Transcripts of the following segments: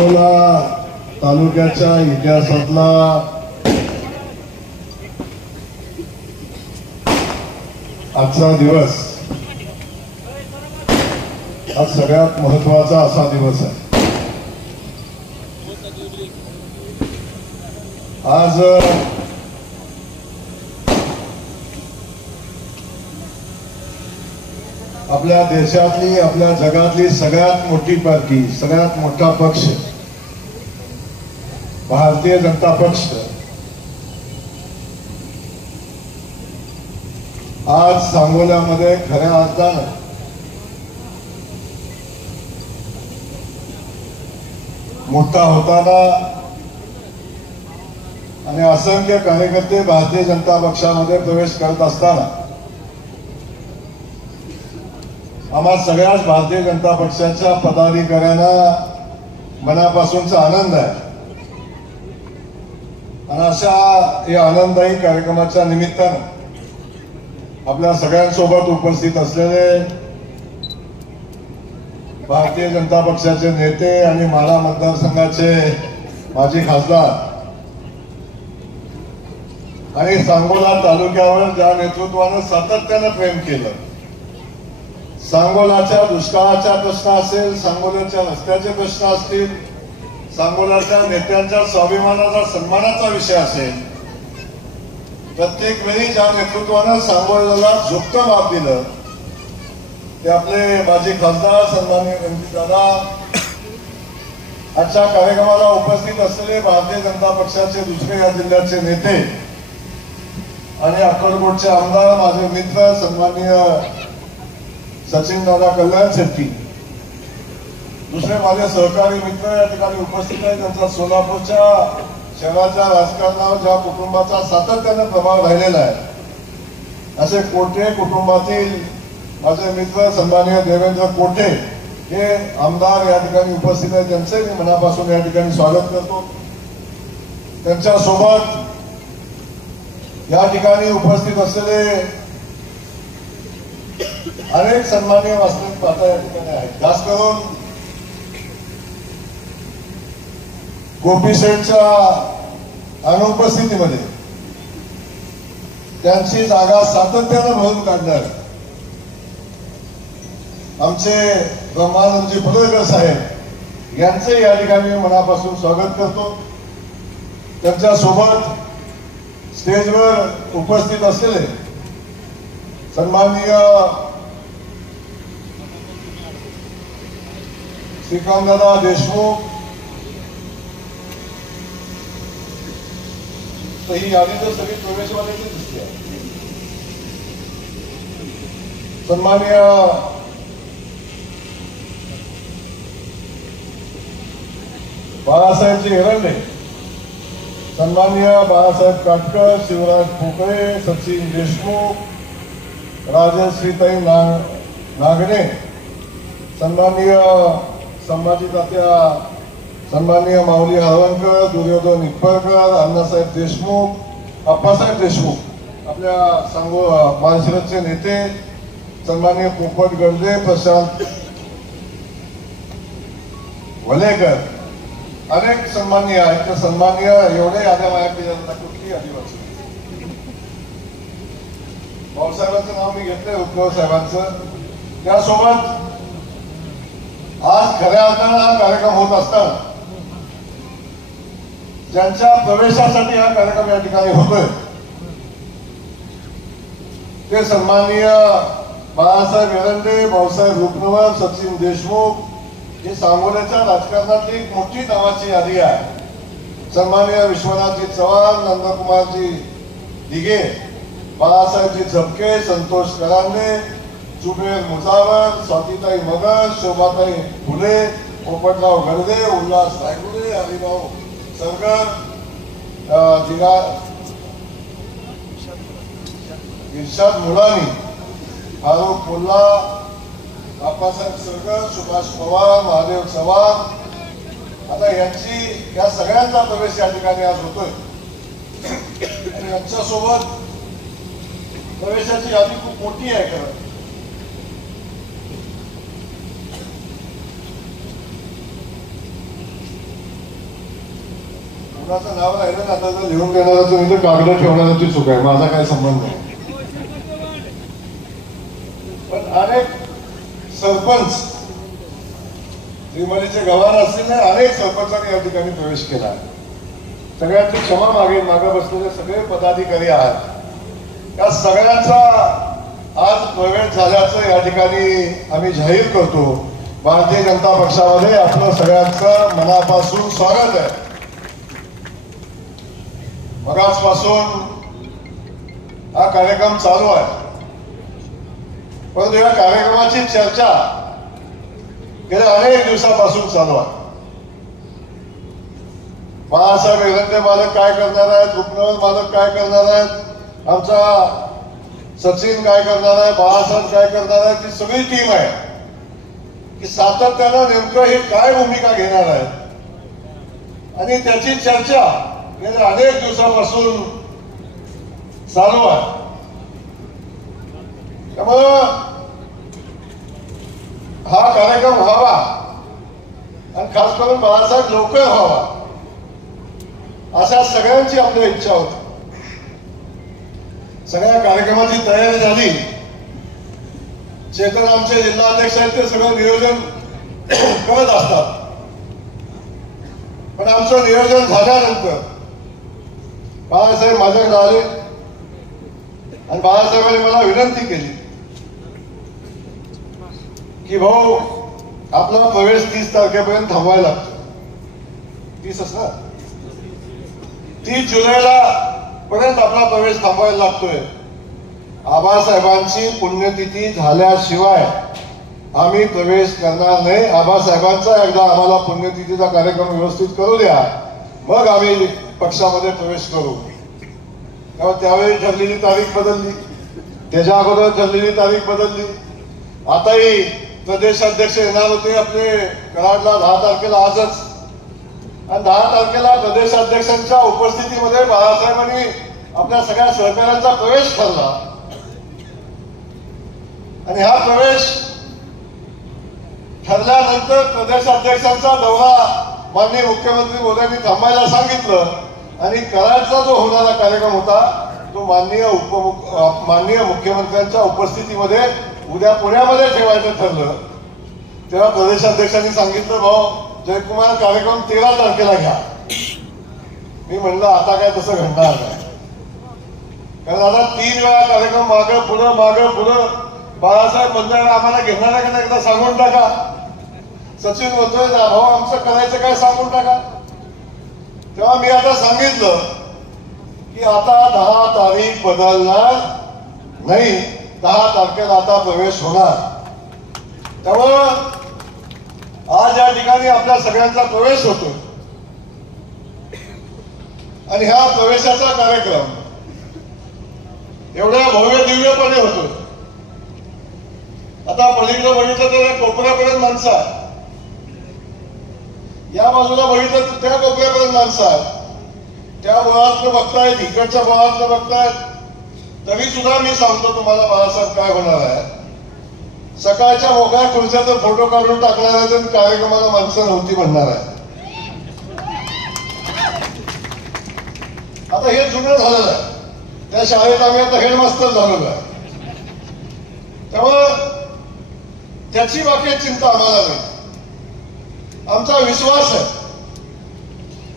तालुक्याच्या इतिहासातला आजचा दिवस हा सगळ्यात महत्त्वाचा असा दिवस आहे। आज आपल्या देशातली आपल्या जगातली सगळ्यात मोठी पार्टी सगळ्यात मोठा पक्ष भारतीय जनता पक्ष आज सांगोल्यामध्ये खऱ्या अर्थानं मोठा होताना आणि असंख्य कार्यकर्ते भारतीय जनता पक्षामध्ये प्रवेश करत असताना आम्हा सगळ्याच भारतीय जनता पक्षाच्या पदाधिकाऱ्यांना मनापासूनचा आनंद आहे आणि अशा या आनंददायी कार्यक्रमाच्या निमित्तानं आपल्या सगळ्यांसोबत उपस्थित असलेले भारतीय जनता पक्षाचे नेते आणि माढा मतदारसंघाचे माजी खासदार आणि सांगोला तालुक्यावर ज्या नेतृत्वानं सातत्यानं प्रेम केलं, सांगोलाच्या दुष्काळाचा प्रश्न असेल, सांगोल्याच्या रस्त्याचे प्रश्न असतील, सांगोल्याच्या नेत्यांच्या स्वाभिमानाचा सन्मानाचा विषय असेल, प्रत्येक वेळी ज्या नेतृत्वानं सांगोल्याला झुकतं माप दिलं ते आपले माजी खासदार सन्माननीय रणजितदादा, आजच्या कार्यक्रमाला उपस्थित असलेले भारतीय जनता पक्षाचे दुसरे या जिल्ह्याचे नेते आणि अक्कलकोटचे आमदार माझे मित्र सन्माननीय सचिनदादा कल्याण शेट्टी, दुसरे माझे सहकारी मित्र या ठिकाणी उपस्थित आहेत, त्यांचा सोलापूरच्या शहराच्या राजकारणावर ज्या कुटुंबाचा सातत्यानं प्रभाव राहिलेला आहे असे कोठे कुटुंबातील माझे मित्र सन्माननीय देवेंद्र कोठे हे आमदार या ठिकाणी उपस्थित आहेत, त्यांचे मी मनापासून या ठिकाणी स्वागत करतो। त्यांच्यासोबत या ठिकाणी उपस्थित असलेले अनेक सन्माननीय वास्तविक पाहता या ठिकाणी आहेत। खास करून गोपी शेठच्या अनुपस्थितीमध्ये त्यांची जागा सातत्यानं भरून काढणार आमचे ब्रह्मानंदजी पुरेकर साहेब यांचे या ठिकाणी मनापासून स्वागत करतो। त्यांच्यासोबत स्टेजवर उपस्थित असलेले सन्माननीय श्रीकांतदादा देशमुख, ही यादी तर सगळी प्रवेशवाल्याची दिसते, सन्माननीय बाळासाहेबजी एरंडे, सन्माननीय बाळासाहेब काटकर, शिवराज पोकळे, सचिन देशमुख, राजश्रीताई नागणे, सन्माननीय संभाजी तात्या, सन्माननीय माऊली हळवणकर, दुर्योधन इप्परकर, अण्णासाहेब देशमुख, अप्पासाहेब देशमुख, आपल्या माळशिरसचे नेते सन्माननीय पोपट गंडे, प्रशांत वलेकर, अनेक सन्माननीय आहेत। तर सन्माननीय एवढे याद्या माझ्याकडे कुठली आदिवासी भाऊसाहेबांचं नाव मी घेतलंय, उद्धव साहेबांचं। त्यासोबत आज खऱ्या अर्थानं हा कार्यक्रम होत असताना ज्यांच्या प्रवेशासाठी हा कार्यक्रम या ठिकाणी होतोय ते सन्माननीय बाळासाहेब एरंडे, भाऊसाहेब रुपनवर, सचिन देशमुख ही सांगोल्याच्या राजकारणातली एक मोठी नावाची यादी आहे। सन्माननीय विश्वनाथजी चव्हाण, नंदकुमारजी दिघे, बाळासाहेबजी झपके, संतोष करांडे, जुबेर मुजावर, स्वातीताई मगर, शोभाताई फुले, पोपटराव गडदे, उल्हास रायगुडे, हरिभाऊ सरगर, इर्शाद मुलानी, फारुख मुल्ला, आप्पासाहेब सरगर, सुभाष पवार, महादेव चव्हाण, आता यांची या सगळ्यांचा प्रवेश या ठिकाणी आज होतोय आणि यांच्यासोबत प्रवेशाची यादी खूप मोठी आहे। खरं कुणाचं नाव राहिलं ना आता लिहून देणारा तुम्ही तर कागद ठेवणाऱ्याची चूक आहे, माझा काय संबंध नाही. पण अनेक सरपंच श्रीमतीचे गव्हाण असतील ना, अनेक सरपंचांनी या ठिकाणी प्रवेश केला. सगळ्यांची क्षमा मागेल, मागे बसलेले सगळे पदाधिकारी आहात, या सगळ्यांचा आज प्रवेश झाल्याचं या ठिकाणी आम्ही जाहीर करतो. भारतीय जनता पक्षामध्ये आपलं सगळ्यांचं मनापासून स्वागत आहे. मगाचपासून हा कार्यक्रम चालू आहे, परंतु या कार्यक्रमाची चर्चा गेल्या अनेक दिवसापासून चालू आहे. बाळासाहेब एरंडे मालक काय करणार आहेत, उपनगर मालक काय करणार आहेत, आमचा सचिन काय करणार आहे, बाळासाहेब काय करणार आहे, ती सगळी टीम आहे की सातत्यानं नेमकं हे काय भूमिका घेणार आहेत आणि त्याची चर्चा गेल्या अनेक दिवसापासून चालू आहे. त्यामुळं हा कार्यक्रम व्हावा आणि खास करून बाळासाहेब लवकर व्हावा अशा सगळ्यांची आपली इच्छा होती. सगळ्या कार्यक्रमाची तयारी झाली. चेतन आमचे जिल्हाध्यक्ष आहेत, ते सगळं नियोजन करत असतात. पण आमचं नियोजन झाल्यानंतर बाळासाहेब माझ्याकडे आले आणि बाळासाहेबांनी मला विनंती केली की भाऊ आपला प्रवेश 30 तारखेपर्यंत थांबवायला लागतो. 30 ना, 30 जुलैला पर्यंत आपला प्रवेश थांबवायला लागतोय. आबासाहेबांची पुण्यतिथी झाल्याशिवाय आम्ही प्रवेश करणार नाही. आबासाहेबांचा एकदा आम्हाला पुण्यतिथीचा कार्यक्रम व्यवस्थित करू द्या, मग आम्ही पक्षामध्ये प्रवेश करू. तेव्हा त्यावेळी ठरलेली तारीख बदलली, त्याच्या अगोदर ठरलेली तारीख बदलली. आताही प्रदेशाध्यक्ष येणार होते आपले कराडला 10 तारखेला आजच, आणि 10 तारखेला प्रदेशाध्यक्षांच्या उपस्थितीमध्ये बाळासाहेबांनी आपल्या सगळ्या सहकाऱ्यांचा प्रवेश ठरला. आणि हा प्रवेश ठरल्यानंतर प्रदेशाध्यक्षांचा दौरा माननीय मुख्यमंत्री मोदींनी थांबायला सांगितलं आणि कराडचा जो होणारा कार्यक्रम होता तो माननीय मुख्यमंत्र्यांच्या उपस्थितीमध्ये उद्या पुण्यामध्ये ठेवायचं ठरलं. तेव्हा प्रदेशाध्यक्षांनी सांगितलं भाऊ जयकुमार कार्यक्रम 13 तारखेला घ्या. मी म्हणलं आता काय तसं घडणार नाही, कारण आता 3 वेळा कार्यक्रम मागं पुढं बाळासाहेब म्हणताय आम्हाला घेणार का नाही एकदा सांगून टाका. सचिन म्हणतोय भाऊ आमचं करायचं काय सांगून टाका. तेव्हा मी आता सांगितलं की आता 10 तारीख बदलणार नाही, 10 तारखेला आता प्रवेश होणार. त्यामुळं आज या ठिकाणी आपल्या सगळ्यांचा प्रवेश होतो आणि ह्या प्रवेशाचा कार्यक्रम एवढ्या भव्य दिव्यपणे होतो. आता पलीकडे बघितलं तर कोपऱ्यापर्यंत माणसं आहे, या बाजूला बघितलं तर त्या कोपऱ्यापर्यंत माणसं आहेत, त्या बोळातलं बघतायत, इकडच्या बोळातलं बघतायत. तरी सुद्धा मी सांगतो तुम्हाला बाळासाहेब काय होणार आहे. सकाळच्या मोकळ्या खुर्च्याचा फोटो काढून टाकणार आहे तर कार्यक्रमाला माणसं नव्हती म्हणणार आहे. आता हे जुनं झालेलं आहे. त्या शाळेत आम्ही आता हेडमास्टर झालेलो आहे. त्यामुळं त्याची बाकी चिंता आम्हाला नाही. आमचा विश्वास आहे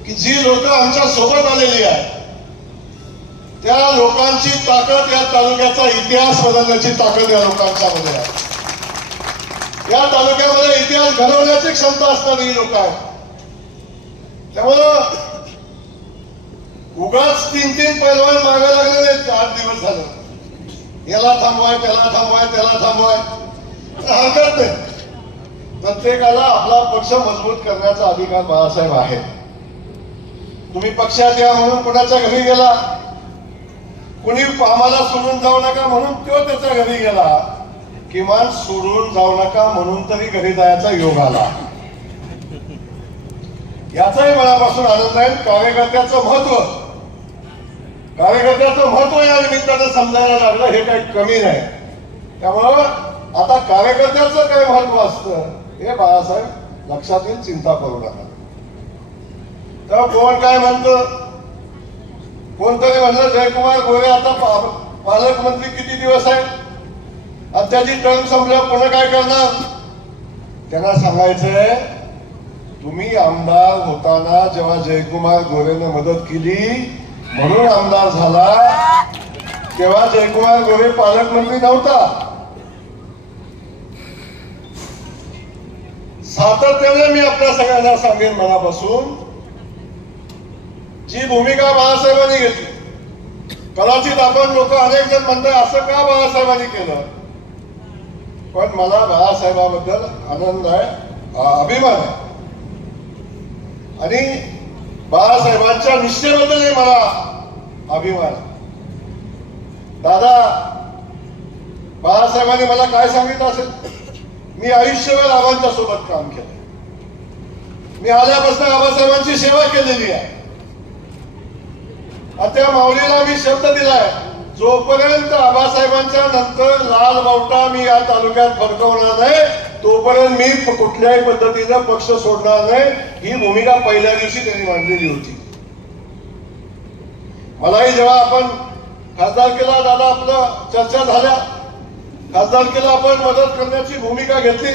की जी लोक आमच्या सोबत आलेली आहेत त्या लोकांची ताकद, या तालुक्याचा इतिहास बदलण्याची ताकद या लोकांच्या मध्ये आहे. या तालुक्यामध्ये इतिहास घडवण्याची क्षमता असणारी लोक आहेत. त्यामुळं उगाच 3 पैलवान मागे लागलेले 8 दिवस झालं, याला थांबवाय त्याला थांबवाय त्याला थांबवाय, हरकत नाही. प्रत्येकाला आपला पक्ष मजबूत करण्याचा अधिकार बाळासाहेब आहे. तुम्ही पक्षात या म्हणून कोणाच्या घरी गेला, कोणी आम्हाला सोडून जाऊ नका म्हणून तो त्याच्या घरी गेला, किमान सोडून जाऊ नका म्हणून तरी घरी जायचा योग आला. याचाही मनापासून आनंद आहे. कार्यकर्त्याचं महत्व या निमित्तानं समजायला लागलं, हे काही कमी नाही. त्यामुळं आता कार्यकर्त्याचं काय महत्व असतं हे बाळासाहेब लक्षात येईल, चिंता करू नका. तेव्हा कोण काय म्हणतं, कोणतरी म्हणलं जयकुमार गोरे आता पालकमंत्री किती दिवस आहे, आता त्याची टर्म संपल्यावर पुन्हा काय करणार. त्यांना सांगायचंय तुम्ही आमदार होताना जेव्हा जयकुमार गोरेनं मदत केली म्हणून आमदार झाला, तेव्हा जयकुमार गोरे पालकमंत्री नव्हता. सातत्याने मी आपल्या सगळ्यांना सांगेन मनापासून, जी भूमिका बाळासाहेबांनी घेतली, कदाचित आपण लोक अनेक जण म्हणतात असं का बाळासाहेबांनी केलं, पण मला बाळासाहेबाबद्दल आनंद आहे, अभिमान आहे आणि बाळासाहेबांच्या निष्ठेबद्दलही मला अभिमान आहे. दादा बाळासाहेबांनी मला काय सांगितलं असेल, मी आयुष्यभर आबांच्या सोबत काम केलं, मी आल्यापासून आबासाहेबांची सेवा केलेली आहे. त्या माऊलीला मी शब्द दिलाय, जोपर्यंत आबासाहेबांच्या नंतर लाल बावटा मी या तालुक्यात फडकवणार नाही तोपर्यंत मी कुठल्याही पद्धतीनं पक्ष सोडणार नाही. ही भूमिका पहिल्या दिवशी त्यांनी मांडलेली होती. मलाही जेव्हा आपण खासदारकीला दादा आपलं चर्चा झाल्या, खासदारकीला आपण मदत करण्याची भूमिका घेतली.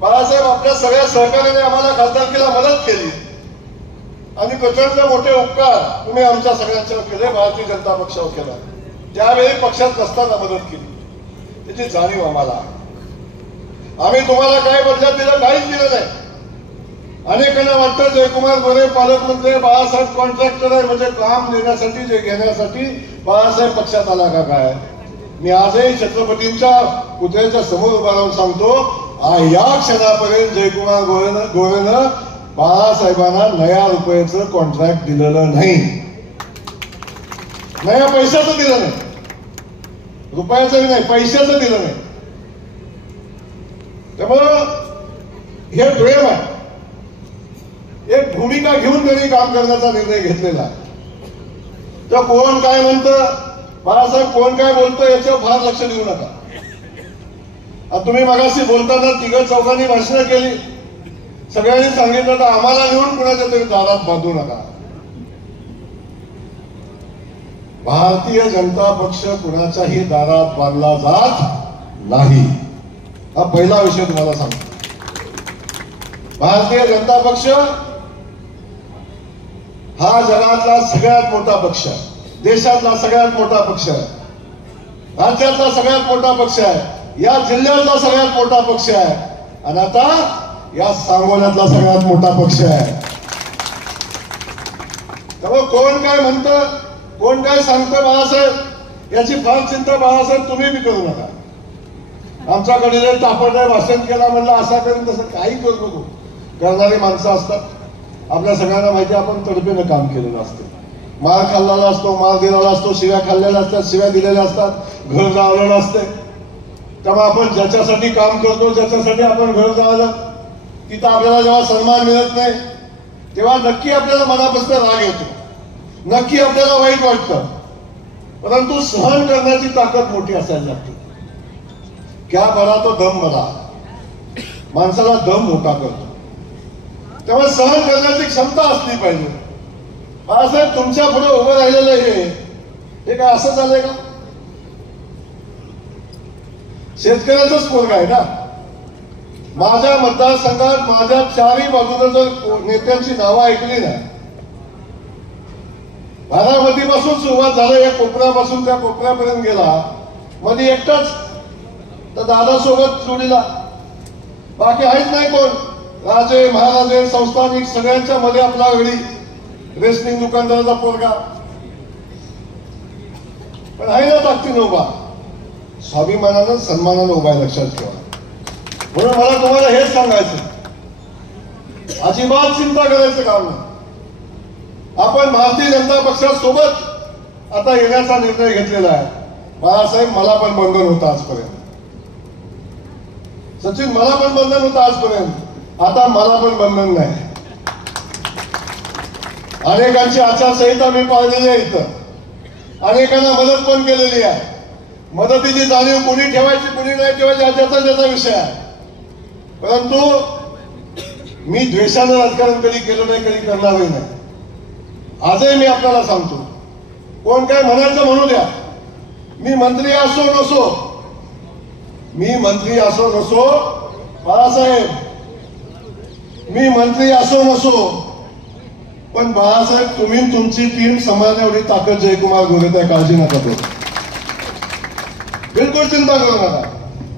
बाळासाहेब आपल्या सगळ्या सहकार्याने आम्हाला खासदारकीला मदत केली आणि प्रचंड मोठे उपकार तुम्ही आमच्या सगळ्यांच्यावर केले, भारतीय जनता पक्षावर केला. त्यावेळी पक्षात नसताना मदत केली, त्याची जाणीव आम्हाला आहे. आम्ही तुम्हाला काय बदल्यात दिलं, काहीच दिलं नाही. अनेकांना वाटतं जयकुमार गोरे पालकमंत्री, बाळासाहेब कॉन्ट्रॅक्टर आहे म्हणजे काम देण्यासाठी जे घेण्यासाठी बाळासाहेब पक्षात आला का काय. मी आजही छत्रपतींच्या पुतळ्याच्या समोर उभा राहून सांगतो, या क्षणापर्यंत जयकुमार गोरेनं बाळासाहेबांना नया रुपयाचं कॉन्ट्रॅक्ट दिलेलं नाही, नया पैशाचं दिलं नाही, रुपयाचं नाही पैशाचं दिलं नाही. त्यामुळं हे प्रेम आहे, एक भूमिका घेऊन त्यांनी काम करण्याचा निर्णय घेतलेला. तर कोण काय म्हणतं, बाळासाहेब कोण काय बोलतो याच्यावर फार लक्ष देऊ नका. तुम्ही मगाशी बोलताना तिघं चौघांनी भाषणं केली, सगळ्यांनी सांगितलं तर आम्हाला निवडून कुणाच्या तरी दारात बांधू नका. भारतीय जनता पक्ष कुणाच्याही दारात बांधला जात नाही, हा पहिला विषय तुम्हाला सांगतो. भारतीय जनता पक्ष हा जगातला सगळ्यात मोठा पक्ष आहे, देशातला सगळ्यात मोठा पक्ष आहे, राज्यातला सगळ्यात मोठा पक्ष आहे, या जिल्ह्यातला सगळ्यात मोठा पक्ष आहे आणि आता या सांगोल्यातला सगळ्यात मोठा पक्ष आहे. त्यामुळे कोण काय म्हणतं, कोण काय सांगतं बाळासाहेब याची फार चिंता बाळासाहेब तुम्ही बी करू नका. आमच्याकडे तापडे भाषण केला म्हणलं असा करून तसं काही करू नको. करणारी माणसं असतात, आपल्या सगळ्यांना माहिती, आपण तडफेनं काम केलेलं असतं, मार खाल्लेला असतो, मार दिलेला असतो, शिव्या खाल्लेल्या असतात, शिव्या दिलेल्या असतात, घर जाळलेलं असते. त्यामुळे आपण ज्याच्यासाठी काम करतो, ज्याच्यासाठी आपण घर जाळलं, तिथं आपल्याला जेव्हा सन्मान मिळत नाही तेव्हा नक्की आपल्याला मनापासून राग येतो, नक्की आपल्याला वाईट वाटतं, परंतु सहन करण्याची ताकद मोठी असायला लागते. क्या बरा तो दम बरा, माणसाला दम मोठा करतो. त्यामुळे सहन करण्याची क्षमता असली पाहिजे. बाळासाहेब तुमच्या पुढे उभं राहिलेलं हे काय असं झालंय का, शेतकऱ्याचंच पोरग आहे ना. माझ्या मतदारसंघात माझ्या चारही बाजूला जर नेत्यांची नावं ऐकली ना, बारामतीपासून सुरुवात झालं, या कोपऱ्यापासून त्या कोपऱ्यापर्यंत गेला, मध्ये एकटाच तर दादासोबत जोडीला, बाकी आहेच नाही कोण. राजे महाराजे संस्थानिक सगळ्यांच्या मध्ये आपला घडी रेसलिंग दुकानदाराचा पोरगा, पण आहे ना ताकदीनं उभा, स्वाभिमानानं सन्मानानं उभा आहे, लक्षात ठेवा. म्हणून मला तुम्हाला हेच सांगायचं, अजिबात चिंता करायचं काम नाही. आपण भारतीय जनता पक्षासोबत आता येण्याचा निर्णय घेतलेला आहे. बाळासाहेब मला पण बंधन होतं आजपर्यंत, सचिन मला पण बंधन होतं आजपर्यंत, आता मला पण बंधन नाही. अनेकांची आचारसंहिता मी पाळलेली आहे, इथं अनेकांना मदत पण केलेली आहे. मदतीची जाणीव कोणी ठेवायची कोणी नाही ठेवायची त्याचा विषय आहे, परंतु मी द्वेषानं राजकारण कधी केलं नाही, कधी करणारही नाही. आजही मी आपल्याला सांगतो, कोण काय म्हणायचं म्हणू द्या, मी मंत्री असो नसो, बाळासाहेब, मी मंत्री असो नसो, पण बाळासाहेब तुम्ही तुमची टीम सांभाळण्या एवढी ताकद जयकुमार गोरे त्या काळजी नका करू, बिलकुल चिंता करू नका.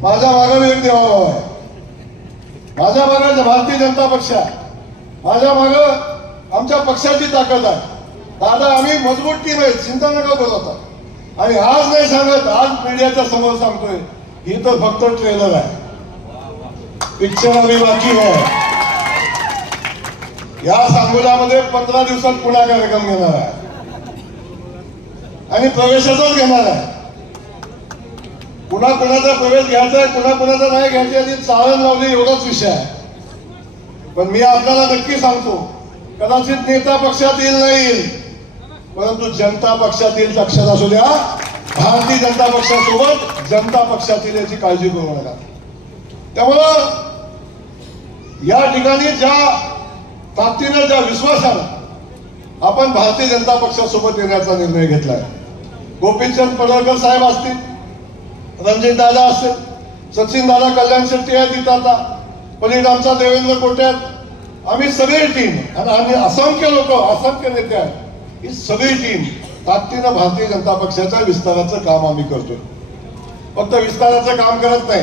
माझ्या मागे एक देवाभाव आहे, माझ्या मागे भारतीय जनता पक्ष आहे, माझ्या मागे आमच्या पक्षाची ताकद आहे. दादा आम्ही मजबूत टीम आहे, चिंता नका करू आता. आणि आज नाही सांगत, आज मीडियाच्या समोर सांगतोय, ही तर फक्त ट्रेलर आहे, पिक्चर अभी बाकी आहे. या सांगोल्यामध्ये 15 दिवसात पुन्हा कार्यक्रम घेणार आहे आणि प्रवेशाचाच घेणार आहे. पुन्हा कुणाचा प्रवेश घ्यायचा आहे, पुन्हा कुणाचा नाही घ्यायचा याची चाळण लावली एवढाच विषय आहे. पण मी आपल्याला नक्की सांगतो, कदाचित नेता पक्षात येईल नाही येईल, परंतु जनता पक्षात येईल लक्षात असू द्या. भारतीय जनता पक्षासोबत जनता पक्षात येईल याची काळजी करू नका. त्यामुळं या ठिकाणी ज्या ताकदीनं, ज्या विश्वासानं आपण भारतीय जनता पक्षासोबत येण्याचा निर्णय घेतलाय, गोपीचंद पडळकर साहेब असतील, रणजित दादा असतील, सचिन दादा कल्याण शेट्टी आहेत तिथं, आता पलीकडे आमचा देवेंद्र कोटे आहेत, आम्ही सगळी टीम आणि आम्ही असंख्य लोक, असंख्य नेते आहेत, ही सगळी टीम ताकदीनं भारतीय जनता पक्षाच्या विस्ताराचं काम आम्ही करतोय. फक्त विस्ताराचं काम करत नाही,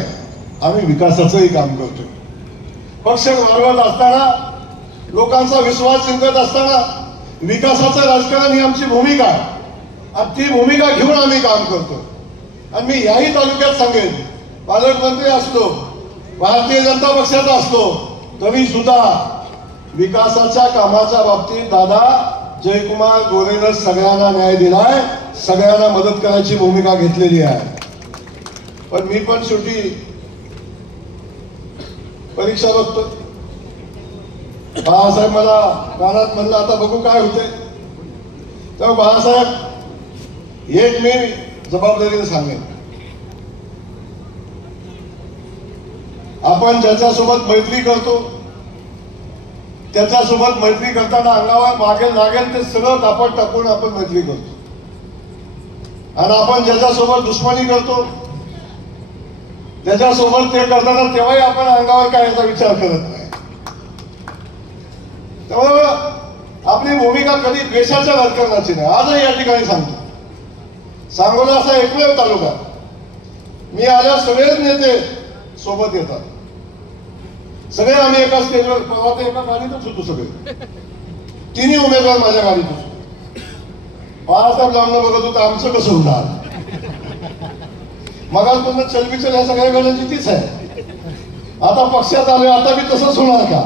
आम्ही विकासाचंही काम करतोय. पक्ष वाढवत असताना, लोकांचा विश्वास जिंकत असताना विकासाचं राजकारण ही आमची भूमिका आहे आणि ती भूमिका घेऊन आम्ही काम करतो. आणि मी याही तालुक्यात सांगेन, पालकमंत्री असलो, भारतीय जनता पक्षाचा असलो, तरी सुद्धा विकासाच्या कामाच्या बाबतीत दादा जयकुमार गोरेनं सगळ्यांना न्याय दिलाय, सगळ्यांना मदत करायची भूमिका घेतलेली आहे. पण मी पण शेवटी परीक्षा बघतो. बाळासाहेब मला कानात म्हणलं, आता बघू काय होते. तर बाळासाहेब, एक मी जबाबदारीने सांगेन, आपण ज्याच्यासोबत मैत्री करतो, त्याच्यासोबत मैत्री करताना अंगावर मागेल लागेल ते सगळं कापड टाकून आपण मैत्री करतो. आणि आपण ज्याच्यासोबत दुश्मनी करतो, त्याच्यासोबत ते करताना तेव्हाही आपण अंगावर काय याचा विचार करत नाही. त्यामुळं आपली भूमिका कधी द्वेषाच्या राजकारणाची नाही. आजही या ठिकाणी सांगतो, सांगोला असा एकमेव तालुका, मी आल्यावर सगळेच नेते सोबत येतात, सगळे आम्ही एका स्टेजवर, परवा ते एका गाडीतच होतो, सगळे तिन्ही उमेदवार माझ्या गाडीत होतो. बाळासाहेब लांबणं बघत होतं, आमचं कसं होणार. मगापासून चलबिचल ह्या सगळ्या गाड्यांची तीच आहे. आता पक्षात आलोय, आता मी तसंच होणार का.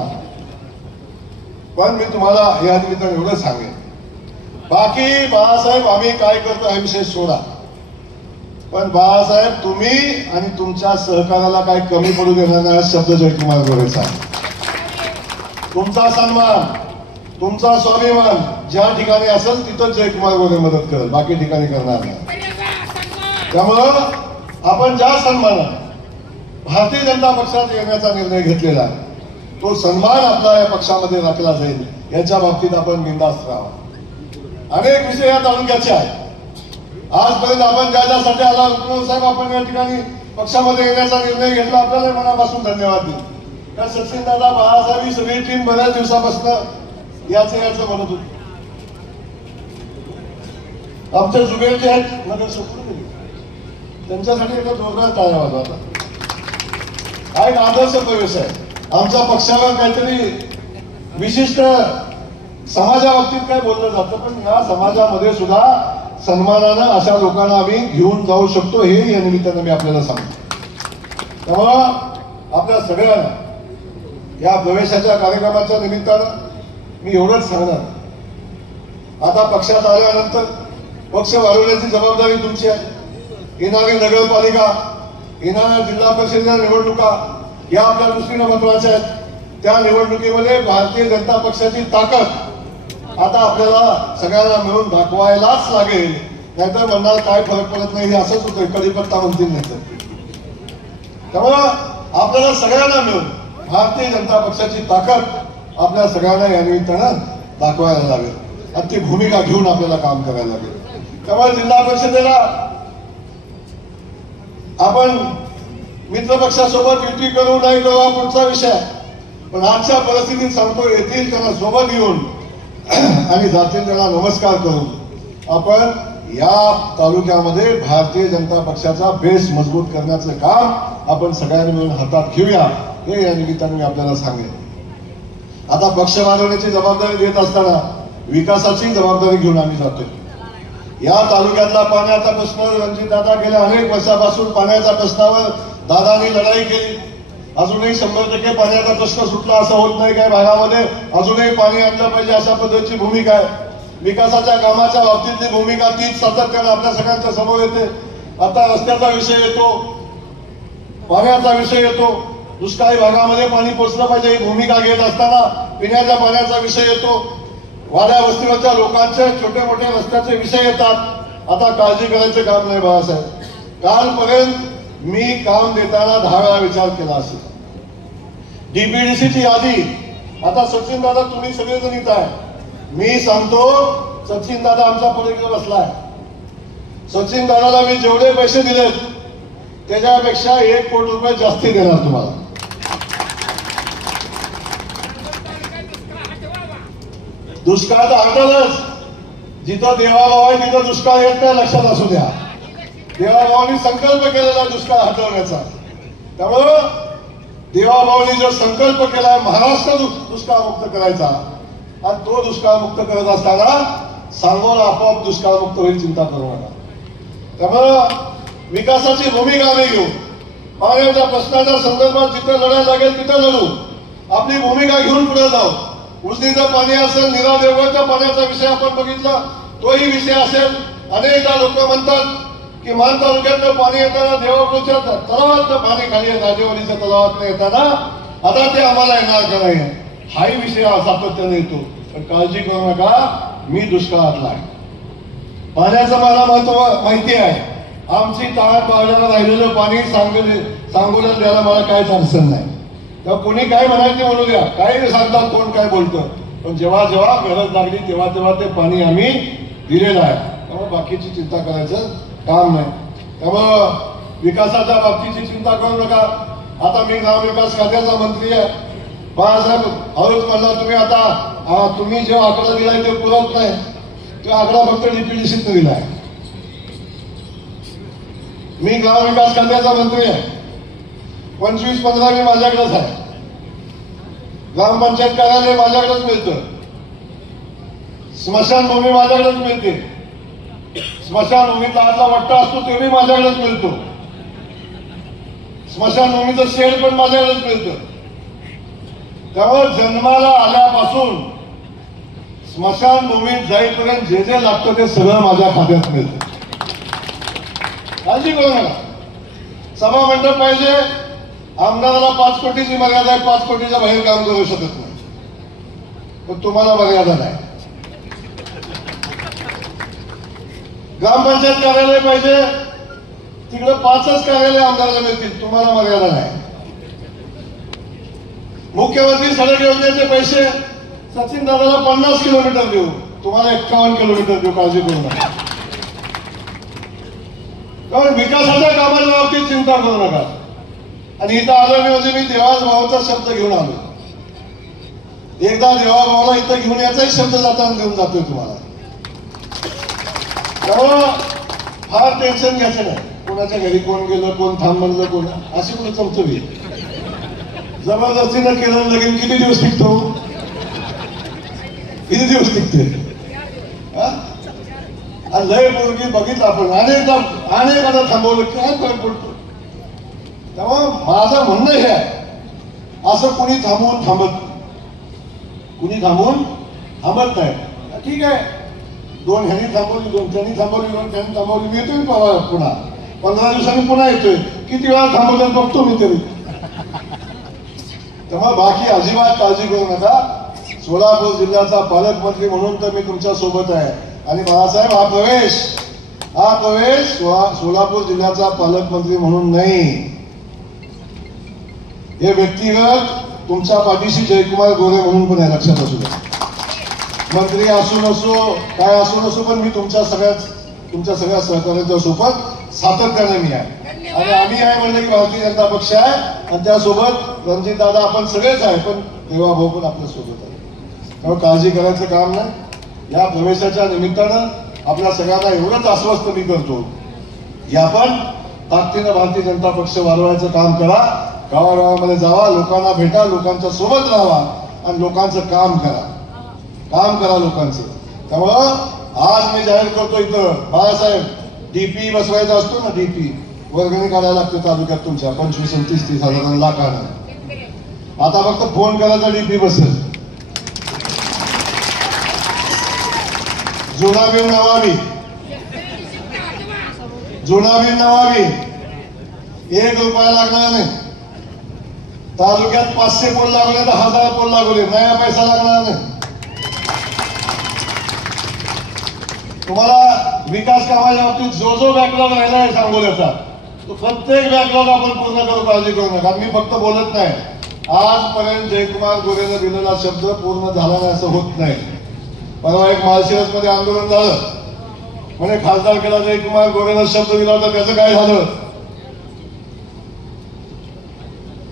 पण मी तुम्हाला या निमित्ताने एवढं सांगेन, बाकी बाळासाहेब आम्ही काय करतो हा विषय सोडा, पण बाळासाहेब तुम्ही आणि तुमच्या सहकार्याला काय कमी पडू देणार नाही शब्द जयकुमार गोरेचा. तुमचा सन्मान, तुमचा स्वाभिमान ज्या ठिकाणी असेल तिथं जयकुमार गोरे मदत करेल, बाकी ठिकाणी करणार नाही. त्यामुळं आपण ज्या सन्मानाने भारतीय जनता पक्षात येण्याचा निर्णय घेतलेला आहे, तो सन्मान आपला या पक्षामध्ये राखला जाईल, याच्या बाबतीत आपण बिनधास्त राहावं. अनेक विषय या तालुक्याचे आहेत. आजपर्यंत आपण ज्यासाठी आला साहेब, आपण या ठिकाणी पक्षामध्ये येण्याचा निर्णय घेतला, आपल्याला मनापासून धन्यवाद देऊ. त्या सचिन दादा, बाळासाहेब ही सगळी टीम बऱ्याच दिवसापासून याचं म्हणत होती. आमच्या जुबेर जे आहेत नगर सोडून, त्यांच्यासाठी एका जोरदार टाळ्या वाजवा. हा एक आदर्श प्रवेश आहे. आमच्या पक्षावर काहीतरी विशिष्ट समाजाबाबतीत काय बोललं जातं, पण या समाजामध्ये सुद्धा सन्मानानं अशा लोकांना आम्ही घेऊन जाऊ शकतो, हे या निमित्तानं मी आपल्याला सांगतो. त्यामुळं आपल्या सगळ्यांना या प्रवेशाच्या कार्यक्रमाच्या निमित्तानं मी एवढंच सांगणार, आता पक्षात आल्यानंतर पक्ष वाढवण्याची जबाबदारी तुमची आहे. येणारी नगरपालिका, येणाऱ्या जिल्हा परिषदेच्या निवडणुका या आपल्या दृष्टीने महत्वाच्या आहेत. त्या निवडणुकीमध्ये भारतीय जनता पक्षाची ताकद आता आपल्याला सगळ्यांना मिळून दाखवायलाच लागेल, नाहीतर म्हणणार काय फरक पडत नाही, हे असंच होतं, कढीपत्ता म्हणतील नाही. त्यामुळं आपल्याला सगळ्यांना मिळून भारतीय जनता पक्षाची ताकद आपल्या सगळ्यांना या निमित्तानं दाखवायला लागेल. आणि ती भूमिका घेऊन आपल्याला काम करायला लागेल. त्यामुळे जिल्हा परिषदेला आपण मित्रपक्षासोबत युती करू नाही करू हा पुढचा विषय, पण आजच्या परिस्थितीत सांगतो येथील त्यांना सोबत घेऊन आणि जातील त्यांना नमस्कार करून आपण या तालुक्यामध्ये भारतीय जनता पक्षाचा बेस मजबूत करण्याचं काम आपण सगळ्यांनी मिळून हातात घेऊया, हे या निमित्ताने मी आपल्याला सांगेन. आता पक्ष वाढवण्याची जबाबदारी देत असताना विकासाची जबाबदारी घेऊन आम्ही जातोय. या तालुक्यातला पाण्याचा प्रश्न रणजितदादा गेल्या अनेक वर्षापासून पाण्याच्या प्रश्नावर दादांनी लढाई केली. अजूनही 100% पाण्याचा प्रश्न सुटला असं होत नाही. काही भागामध्ये अजूनही पाणी आणलं पाहिजे अशा पद्धतीची भूमिका आहे. विकासाच्या कामाच्या बाबतीतली भूमिका तीच सातत्याने आपल्या सगळ्यांच्या समोर येते. आता रस्त्याचा विषय येतो, पाण्याचा विषय येतो, दुष्काळी भागामध्ये पाणी पोचलं पाहिजे ही भूमिका घेत असताना पिण्याच्या पाण्याचा विषय येतो, वाड्या वस्तीवरच्या लोकांचे छोटे मोठे रस्त्याचे विषय येतात. आता काळजी करायचं काम नाही बाळासाहेब. कालपर्यंत मी काम देताना 10 वेळा विचार केला असेल. डीपीडीसीची यादी आता सचिन दादा तुम्ही सगळेजण इथं आहे. मी सांगतो सचिन दादा आमचा पुढे बसलाय. सचिन दादाला मी जेवढे पैसे दिलेत त्याच्यापेक्षा 1 कोटी रुपये जास्ती देणार तुम्हाला. दुष्काळ तर हटलच. जिथं देवाभाव आहे तिथं दुष्काळ येत नाही, लक्षात असू द्या. देवाभावानी संकल्प केलेला दुष्काळ हटवण्याचा. त्यामुळं देवाभावानी जो संकल्प केलाय महाराष्ट्र दुष्काळ मुक्त करायचा, आणि तो दुष्काळ मुक्त करत असताना सांगोला आपोआप दुष्काळ मुक्त होईल, चिंता करू नका. त्यामुळं विकासाची भूमिका आम्ही घेऊ. पाण्याच्या प्रश्नाच्या संदर्भात जिथे लढायला लागेल तिथे लढू. आपली भूमिका घेऊन पुढे जाऊ. उजनीचं पाणी असेल, नीरा देवगडच्या पाण्याचा विषय आपण बघितला, तोही विषय असेल. अनेकदा लोक म्हणतात की मान तालुक्यातलं पाणी येताना देवगडच्या तलावातलं पाणी खाली राजेवाडीच्या तलावात येताना आता ते आम्हाला येणार का नाही, हाही विषय सातत्याने येतो. पण काळजी करू नका, मी दुष्काळातला आहे. पाण्याचं मला महत्व माहिती आहे. आमची तळात बाजारात राहिलेलं पाणी सांगोल्यात द्यायला मला काहीच अडचण नाही. तेव्हा कोणी काय म्हणायचे म्हणू द्या, काही सांगतात, कोण काय बोलतं, पण जेव्हा जेव्हा गरज लागली तेव्हा तेव्हा ते पाणी आम्ही दिलेलं आहे. त्यामुळे बाकीची चिंता करायचं काम नाही. त्यामुळं विकासाच्या बाबतीची चिंता करू नका. आता मी ग्रामविकास खात्याचा मंत्री आहे. बाळासाहेब हळूच म्हणला तुम्ही आता तुम्ही जो आकडा दिलाय ते पुरत नाही, तो आकडा फक्त डीपीडीसीत दिलाय. मी ग्रामविकास खात्याचा मंत्री आहे. 25-15 मी माझ्याकडेच आहे. ग्रामपंचायत कार्यालय माझ्याकडेच मिळतं. स्मशानभूमी माझ्याकडेच मिळते. स्मशानभूमीचा आतला वट्टा असतो ते मी माझ्याकडेच मिळतो. स्मशानभूमीचं शेड पण माझ्याकडेच मिळतं. त्यामुळे जन्माला आल्यापासून स्मशानभूमीत जाईपर्यंत जे जे लागतं ते सगळं माझ्या खात्यात मिळतं. काळजी करू नका. सभा मंडप पाहिजे, आमदाराला 5 कोटीची मर्यादा आहे, 5 कोटीच्या बाहेर काम करू शकत नाही. पण तुम्हाला मर्यादा नाही. ग्रामपंचायत कार्यालय पाहिजे, तिकडे 5च कार्यालय आमदाराला मिळतील, तुम्हाला मर्यादा नाही. मुख्यमंत्री सडक योजनेचे पैसे सचिन दादाला 50 किलोमीटर देऊ, तुम्हाला 51 किलोमीटर देऊ, काळजी करू नका. कारण विकासाच्या कामाच्या बाबतीत चिंता करू नका. आणि इथं आलो म्हणजे मी देवाभावाचा शब्द घेऊन आलो. एकदा देवाभावाला इथं घेऊन याचाही शब्द जाताना घेऊन जातोय तुम्हाला. त्यामुळं फार टेन्शन घ्यायचं नाही. कोणाच्या घरी कोण गेलं, कोण थांब म्हणलं, कोण अशी कुठे चमचमी जबरदस्तीनं केलं लगेच किती दिवस टिकतो, किती दिवस टिकते. लय मुलगी बघितलं आपण अनेकदा थांबवलं, काय फरक पडतो. तेव्हा माझं म्हणणं हे आहे, असं कुणी थांबवून थांबत नाही. ठीक आहे, 2 ह्यांनी थांबवली, 2 त्यांनी थांबवली, 2 त्यांनी थांबवली, मी येतोय पुन्हा 15 दिवसांनी पुन्हा येतोय. किती वेळा थांबवतात बघतो मी तरी. तेव्हा बाकी अजिबात काळजी करू नका. सोलापूर जिल्ह्याचा पालकमंत्री म्हणून तर मी तुमच्या सोबत आहे. आणि बाळासाहेब हा प्रवेश सोलापूर जिल्ह्याचा पालकमंत्री म्हणून नाही, हे व्यक्तिगत तुमच्या पाठीशी जयकुमार गोरे म्हणून पण आहे, लक्षात असू द्या. मंत्री असू नसो काय असू नसो, पण मी तुमच्या सगळ्या सहकार्याच्या सोबत सातत्याने मी आहे. आणि आम्ही आहे म्हणलं की भारतीय जनता पक्ष आहे, आणि त्यासोबत रणजित दादा आपण सगळेच आहे, पण देवा भाऊ पण आपल्या सोबत आहे. त्यामुळे काळजी करायचं काम नाही. या प्रवेशाच्या निमित्तानं आपल्या सगळ्यांना एवढंच आश्वस्त मी करतो की आपण ताकदीनं भारतीय जनता पक्ष वाढवायचं काम करा. गावागावामध्ये जावा, लोकांना भेटा, लोकांच्या सोबत राहा आणि लोकांचं काम करा लोकांचं. त्यामुळं आज मी जाहीर करतो, इथं बाळासाहेब डीपी बसवायचा असतो ना, डीपी वर्गणी काढायला लागते तालुक्यात तुमच्या 25-30 हजार लाखानं. आता फक्त फोन करायचा डीपी बसेल. जुना बिल नवा बिल, जुना बिल नवा बिल, 1 रुपया लागणार नाही. तालुक्यात 500 पोल लागले तर 1000 पोल लागले, नया पैसा लागणार नाही. तुम्हाला विकास कामाच्या बाबतीत जो बॅकलॉग राहिला आहे सांगोल्याचा, तो प्रत्येक बॅकलॉग आपण पूर्ण करू, काळजी करू नका. मी फक्त बोलत नाही, आजपर्यंत जयकुमार गोरेनं दिलेला शब्द पूर्ण झाला नाही असं होत नाही. परवा एक माळशिरस मध्ये आंदोलन झालं, म्हणे खासदार केला जयकुमार गोरेनं शब्द दिला होता, त्याचं काय झालं?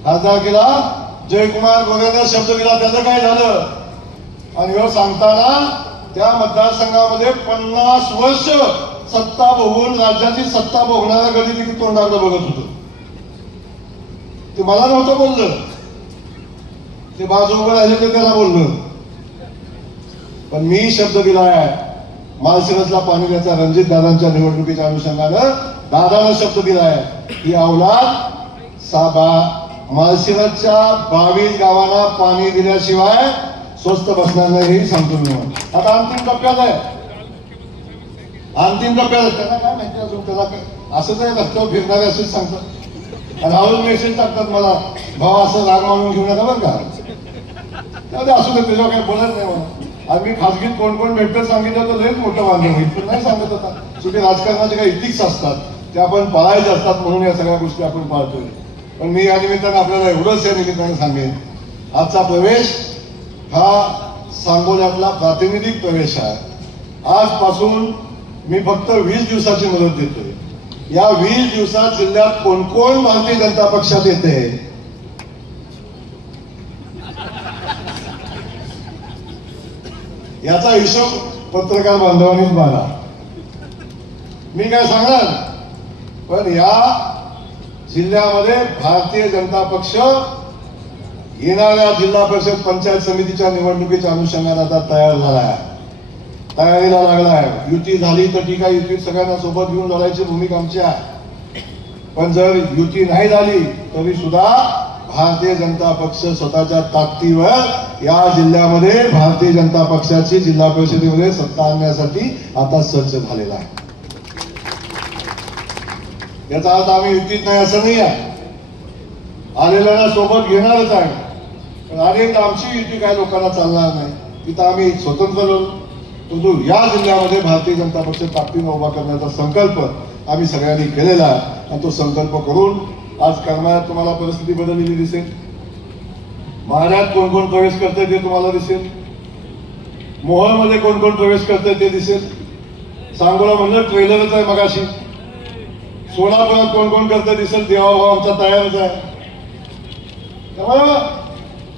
खासदार केला जयकुमार गोरेनं शब्द दिला, त्याचं काय झालं? आणि हे सांगताना त्या मतदारसंघामध्ये 50 वर्ष सत्ता भोगून राज्याची सत्ता भोगणाऱ्या गडी किती तोंडाकडे बघत होतं. ते मला नव्हतं बोललं, ते बाजूवर राहिले ते त्याला बोललं. पण मी शब्द दिलाय माळशिरसला पाणी द्यायचा, रणजित दादांच्या निवडणुकीच्या अनुषंगानं दादानं शब्द दिलाय की अवलाद माळशिरसच्या 22 गावांना पाणी दिल्याशिवाय स्वस्त बसणार नाही, हे सांगतो मी. आता अंतिम टप्प्यात आहे, त्यांना काय माहिती अजून, त्याला असंच आहे, रस्त्यावर फिरणारे असेच सांगतात आणि हळूच मेसेज टाकतात मला, भाऊ असं राग मानून घेऊ नका बरं का. त्यामध्ये असू दे, त्याच्यावर काही बोलत नाही मला. आणि मी खासगीत कोण कोण भेटतं सांगितलं तर लयच मोठं बांधलं होईल, पण नाही सांगत होता. शेवटी राजकारणाचे काही इथिक्स असतात, ते आपण पाळायचे असतात, म्हणून या सगळ्या गोष्टी आपण पाळतोय. पण मी या निमित्तानं आपल्याला एवढंच या निमित्तानं सांगेन, आजचा प्रवेश हा सांगोल्यातला प्रातिनिधिक प्रवेश आहे. आजपासून मी फक्त 20 दिवसाची मुदत देतोय. या 20 दिवसात जिल्ह्यात कोण कोण भारतीय जनता पक्षात येते याचा हिशोब पत्रकार बांधवांनीच मागा. मी काय सांगणार, पण या जिल्ह्यामध्ये भारतीय जनता पक्ष येणाऱ्या जिल्हा परिषद पंचायत समितीच्या निवडणुकीच्या अनुषंगाने आता तयार झाला आहे, तयारीला लागला आहे. युती झाली तर ठीक आहे, युतीत सगळ्यांना सोबत घेऊन लढायची भूमिका आमची आहे. पण जर युती नाही झाली तरी सुद्धा भारतीय जनता पक्ष स्वतःच्या ताकदीवर या जिल्ह्यामध्ये भारतीय जनता पक्षाची जिल्हा परिषदेमध्ये सत्ता आणण्यासाठी आता सज्ज झालेला आहे. याचा अर्थ आम्ही युतीत नाही असं नाही आहे, आलेल्यांना सोबत घेणारच आहे. पण अनेकदा आमची युती काय लोकांना चालणार नाही, तिथं आम्ही स्वतंत्र लढू. परंतु या जिल्ह्यामध्ये भारतीय जनता पक्ष ताकदीनं उभा करण्याचा संकल्प आम्ही सगळ्यांनी केलेला आहे आणि तो संकल्प करून आज करमाळ्यात तुम्हाला परिस्थिती बदललेली दिसेल. माढ्यात कोण कोण प्रवेश करतंय ते तुम्हाला दिसेल, मोहोळमध्ये कोण कोण प्रवेश करतंय ते दिसेल. सांगोला म्हणलं ट्रेलरच आहे मगाशी. सोलापुरात कोण कोण करतंय दिसेल, देवाभाव आमचा तयारच आहे. त्यामुळे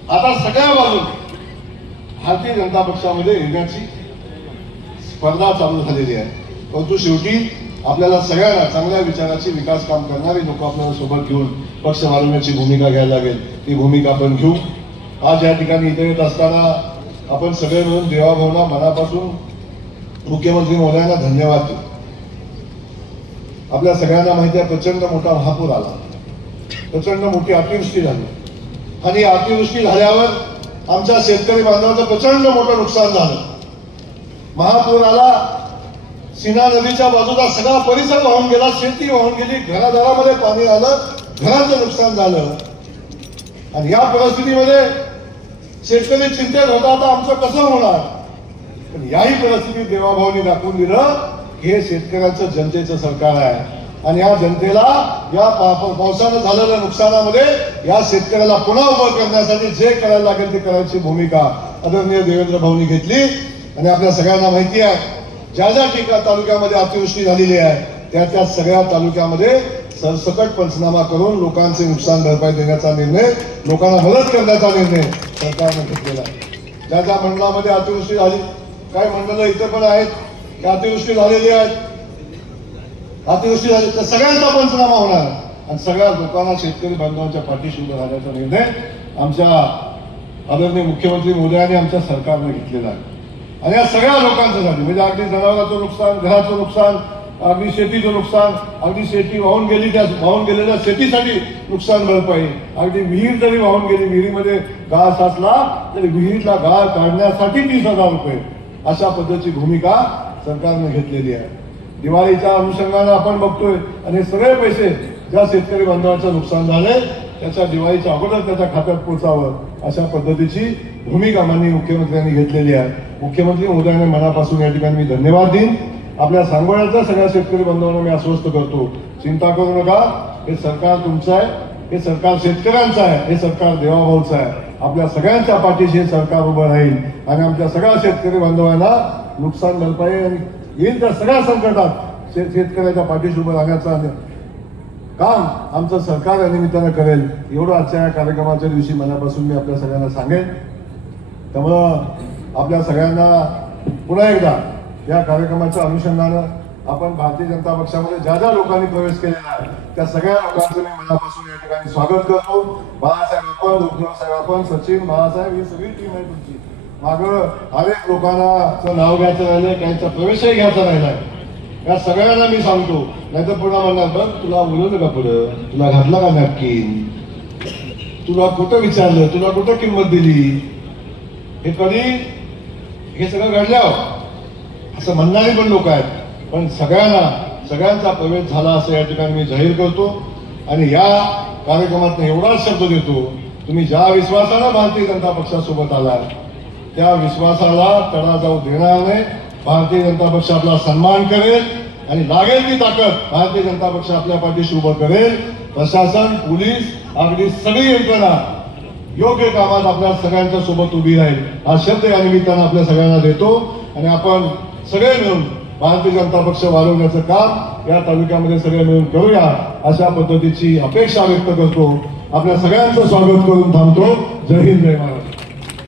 आता सगळ्या बाजूने भारतीय जनता पक्षामध्ये येण्याची स्पर्धा चालू झालेली आहे. परंतु शेवटी आपल्याला सगळ्यांना चांगल्या विचाराची विकास काम करणारी लोक आपल्याला सोबत घेऊन पक्ष वाढवण्याची भूमिका घ्यायला लागेल. ती भूमिका आपण घेऊ. आज या ठिकाणी इथे येत असताना आपण सगळे मिळून देवाभावना मनापासून मुख्यमंत्री महोदयांना धन्यवाद देऊ. आपल्या सगळ्यांना माहिती आहे प्रचंड मोठा महापूर आला, प्रचंड मोठी अतिवृष्टी झाली आणि अतिवृष्टी झाल्यावर आमच्या शेतकरी बांधवांचं प्रचंड मोठं नुकसान झालं. महापूर आला, सीना नदीच्या बाजूचा सगळा परिसर वाहून गेला, शेती वाहून गेली, घरादारामध्ये पाणी आलं, घराचं नुकसान झालं. आणि या परिस्थितीमध्ये शेतकरी चिंतेत होता, आता आमचं कसं होणार. पण याही परिस्थितीत देवाभाऊनी दाखवून दिलं की हे शेतकऱ्यांचं जनतेचं सरकार आहे आणि या जनतेला या पावसानं झालेल्या नुकसानामध्ये या शेतकऱ्याला पुन्हा उभं करण्यासाठी जे करायला लागेल ते करायची भूमिका आदरणीय देवेंद्र भाऊंनी घेतली. आणि आपल्या सगळ्यांना माहिती आहे ज्या ज्या ठिकाणी तालुक्यामध्ये अतिवृष्टी झालेली आहे त्या सगळ्या तालुक्यामध्ये सरसकट पंचनामा करून लोकांचे नुकसान भरपाई देण्याचा निर्णय, लोकांना मदत करण्याचा निर्णय सरकारने घेतलेला आहे. ज्या ज्या मंडळामध्ये अतिवृष्टी झाली, काही मंडळं इथं पण आहेत की अतिवृष्टी झालेली आहेत, अतिवृष्टी झाली तर सगळ्यांचा पंचनामा होणार आणि सगळ्या लोकांना, शेतकरी बांधवांच्या पाठीशी उभं राहण्याचा निर्णय आमच्या आदरणीय मुख्यमंत्री मोदयांनी आमच्या सरकारने घेतलेला आहे. आणि या सगळ्या लोकांसाठी म्हणजे अगदी जनावरांचं नुकसान, घराचं नुकसान, अगदी शेतीचं नुकसान, अगदी शेती वाहून गेली त्या वाहून गेलेल्या शेतीसाठी नुकसान भरपाई, अगदी विहीर जरी वाहून गेली, विहिरीमध्ये गाळ साचला तरी विहिरीतला गाळ काढण्यासाठी 30,000 रुपये, अशा पद्धतीची भूमिका सरकारने घेतलेली आहे. दिवाळीच्या अनुषंगानं आपण बघतोय आणि हे सगळे पैसे ज्या शेतकरी बांधवांचं नुकसान झालंय त्याच्या दिवाळीच्या अगोदर त्याच्या खात्यात पोचावं, अशा पद्धतीची भूमिका माननीय मुख्यमंत्र्यांनी घेतलेली आहे. मुख्यमंत्री महोदयांना मनापासून या ठिकाणी मी धन्यवाद देईन. आपल्या सांगोळ्याच्या सगळ्या शेतकरी बांधवांना मी आश्वस्त करतो, चिंता करू नका, हे सरकार तुमचं आहे, हे सरकार शेतकऱ्यांचं आहे, हे सरकार देवाभाऊचं आहे. आपल्या सगळ्यांच्या पाठीशी हे सरकार उभं राहील आणि आमच्या सगळ्या शेतकरी बांधवांना नुकसान भरपाई आणि येईल त्या सगळ्या संकटात शेतकऱ्याच्या पाठीशी उभं राहण्याचं काम आमचं सरकार या निमित्तानं करेल, एवढं आजच्या या कार्यक्रमाच्या दिवशी मनापासून मी आपल्या सगळ्यांना सांगेन. त्यामुळं आपल्या सगळ्यांना पुन्हा एकदा या कार्यक्रमाच्या अनुषंगानं आपण भारतीय जनता पक्षामध्ये ज्या ज्या लोकांनी प्रवेश केलेला आहे त्या सगळ्या लोकांचं मी मनापासून या ठिकाणी स्वागत करतो. बाळासाहेब आपण, रुक्मिणीसाहेब आपण, सचिन, बाळासाहेब ही सगळी टीम आहे तुमची. मागं अनेक लोकांना नाव घ्यायचं राहिलंय, काहींचा प्रवेशही घ्यायचा राहिलाय. या सगळ्यांना मी सांगतो, नाहीतर पुन्हा म्हणणार बघ तुला बोलवलं का पुढं, तुला घातला का नॅपकिन, तुला कुठं विचारलं, तुला कुठं किंमत दिली, हे कधी हे सगळं घडल्यावर असं म्हणणारे पण लोक आहेत. पण सगळ्यांचा प्रवेश झाला असं या ठिकाणी मी जाहीर करतो. आणि या कार्यक्रमात एवढाच शब्द देतो, तुम्ही ज्या विश्वासानं भारतीय जनता पक्षासोबत आलाय त्या विश्वासाला तडा जाऊ देणार नाही. भारतीय जनता पक्ष आपला सन्मान करेल आणि लागेल ती ताकद भारतीय जनता पक्ष आपल्या पाठीशी उभं करेल. प्रशासन, पोलीस, अगदी सगळी यंत्रणा योग्य कामात आपल्या सगळ्यांच्या सोबत उभी राहील, हा शब्द या निमित्तानं आपल्या सगळ्यांना देतो. आणि आपण सगळे मिळून भारतीय जनता पक्ष वाढवण्याचं काम या तालुक्यामध्ये सगळे मिळून करूया, अशा पद्धतीची अपेक्षा व्यक्त करतो. आपल्या सगळ्यांचं स्वागत करून थांबतो. जय हिंद, जय महाराष्ट्र.